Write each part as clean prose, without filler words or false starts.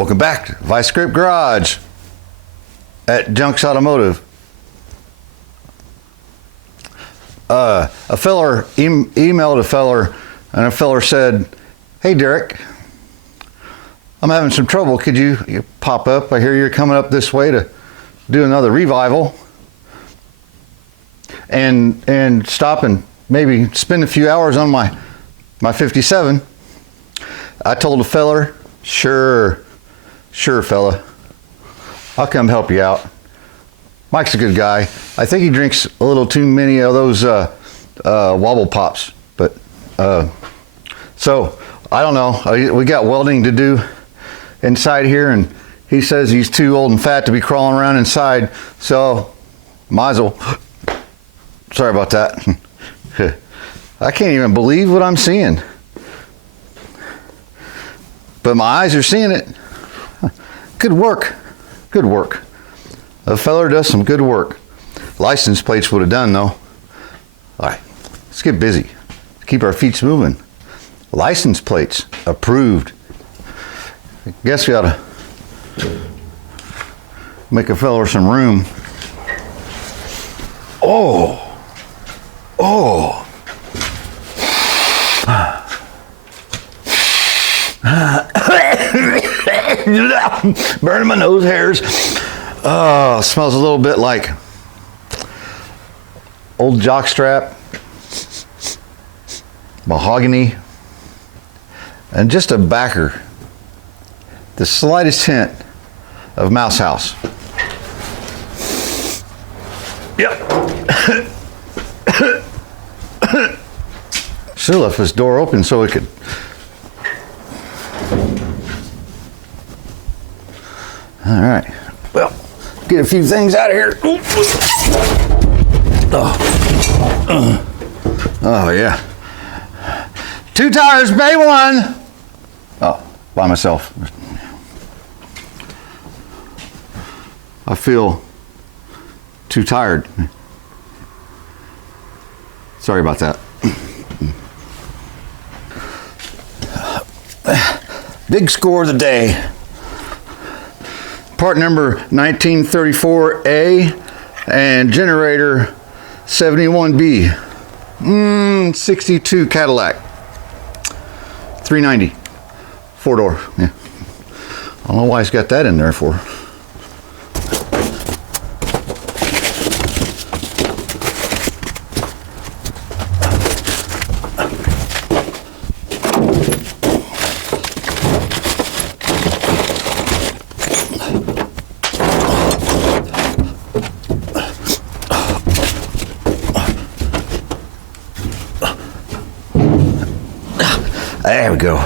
Welcome back to Vise Garage at Junks Automotive. A feller emailed a feller, and a feller said, "Hey Derek, I'm having some trouble. Could you pop up? I hear you're coming up this way to do another revival and stop and maybe spend a few hours on my 57. I told the feller, sure fella, I'll come help you out. Mike's a good guy. I think he drinks a little too many of those wobble pops, but so I don't know. We got welding to do inside here, and he says he's too old and fat to be crawling around inside, so might as well. Sorry about that. I can't even believe what I'm seeing, but my eyes are seeing it. Good work. The feller does some good work. License plates would have done though. All right, let's get busy. Keep our feet moving. License plates approved. I guess we ought to make a feller some room. Oh. Burning my nose hairs. Oh, smells a little bit like old jockstrap, mahogany, and just a backer. The slightest hint of mouse house. Yep. Should have left this door open so we could. All right. Well, get a few things out of here. Oh yeah. 2 tires, bay 1. Oh, by myself. I feel too tired. Sorry about that. Big score of the day. Part number 1934A and generator 71B. 62 Cadillac. 390. 4-door. Yeah. I don't know why he's got that in there for. There we go.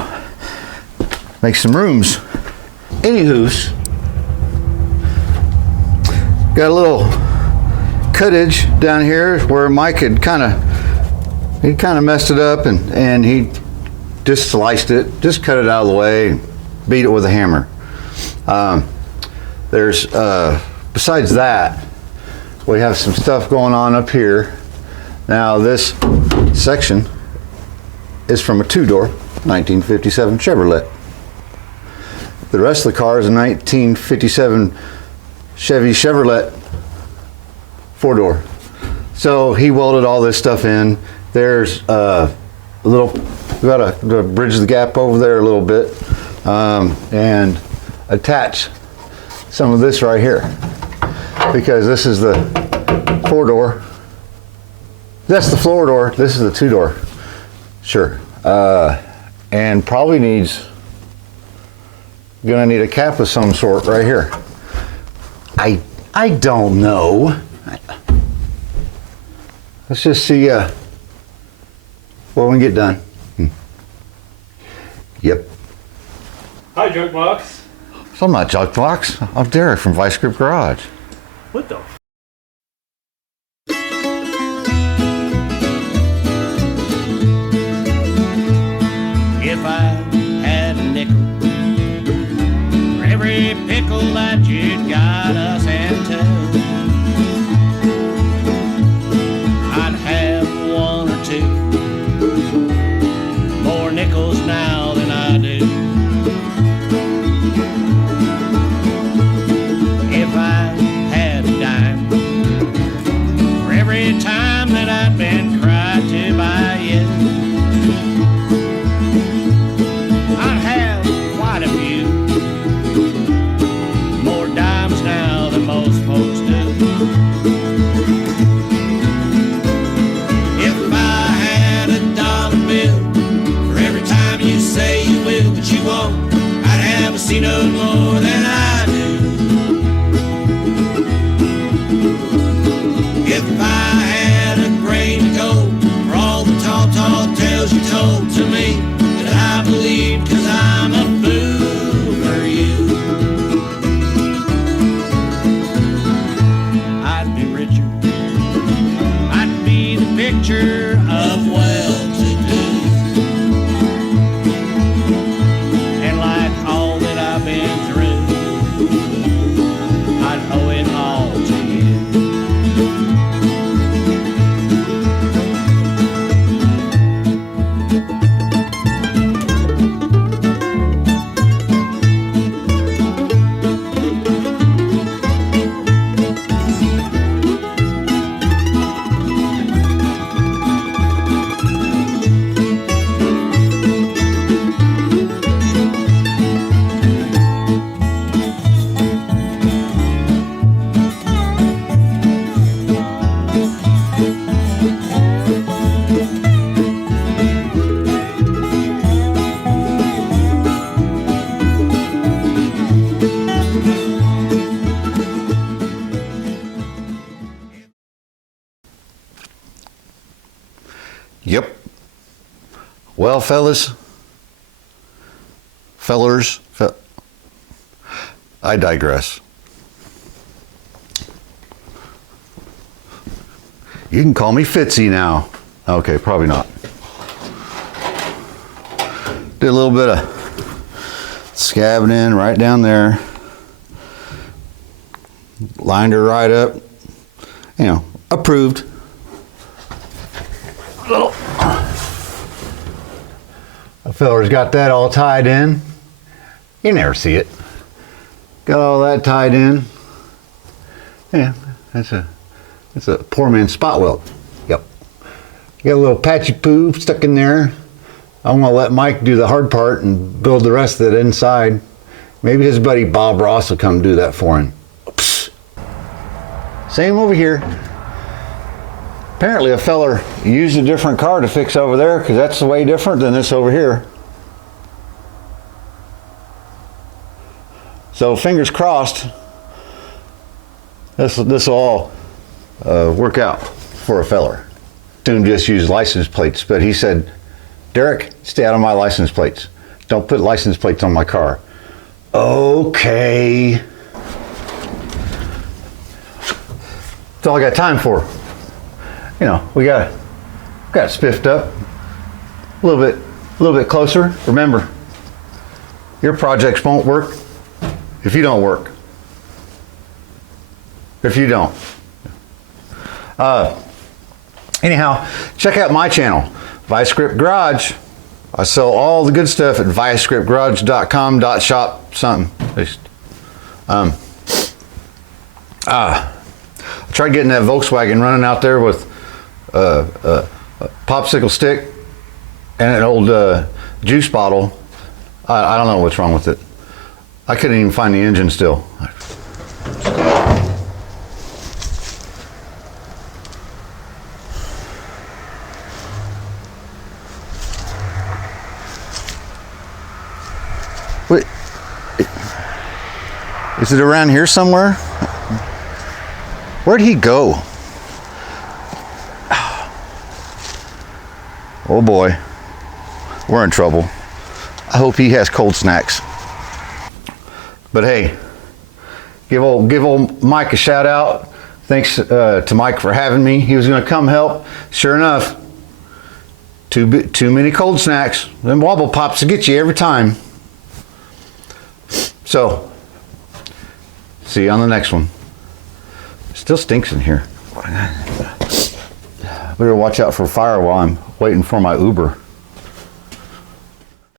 Make some rooms. Anywho's, got a little cuttage down here where Mike had kind of messed it up, and he just sliced it, just cut it out of the way, and beat it with a hammer. There's besides that, we have some stuff going on up here. Now this section is from a 2-door 1957 Chevrolet. The rest of the car is a 1957 Chevy Chevrolet 4-door. So he welded all this stuff in. There's a little, we got to bridge the gap over there a little bit and attach some of this right here, because this is the 4-door. That's the floor door. This is the 2-door. Sure. And probably gonna need a cap of some sort right here. I don't know. Let's just see what we can get done. Yep. Hi, Junk Box. So I'm not Junk Box. I'm Derek from Vise Garage. What the? If I had a nickel for every pickle that you'd got us into, I'd have 1 or 2 more nickels now than I do. road more than I do. If I had a grain of gold for all the tall tales you told to me that I believed 'cause I'm a fool for you, I'd be richer. I'd be the picture of well-to-do. And like all that I've been through, I'd owe it all to you. Yep. Well, fellers, I digress. You can call me Fitzy now. Okay, probably not. Did a little bit of scabbing in right down there. Lined her right up. You know, approved. Little. A feller's got that all tied in. You never see it. Got all that tied in. Yeah, that's a poor man's spot weld. Yep. Got a little patchy poo stuck in there. I'm gonna let Mike do the hard part and build the rest of it inside. Maybe his buddy Bob Ross will come do that for him. Oops. Same over here. Apparently a feller used a different car to fix over there because that's way different than this over here. So fingers crossed, this will all work out for a feller. Soon just use license plates, but he said, Derek, stay out of my license plates. Don't put license plates on my car. Okay. That's all I got time for. You know, we got spiffed up a little bit closer. Remember, your projects won't work if you don't work. If you don't. Anyhow, check out my channel, Vise Garage. I sell all the good stuff at visescriptgarage.com.shop something. I tried getting that Volkswagen running out there with a popsicle stick and an old juice bottle. I don't know what's wrong with it. I couldn't even find the engine still. Wait, is it around here somewhere? Where'd he go? Oh boy, we're in trouble. I hope he has cold snacks. But hey, give old Mike a shout out. Thanks to Mike for having me. He was gonna come help. Sure enough, too many cold snacks. Them wobble pops will get you every time. So, see you on the next one. Still stinks in here. Better watch out for fire while I'm waiting for my Uber.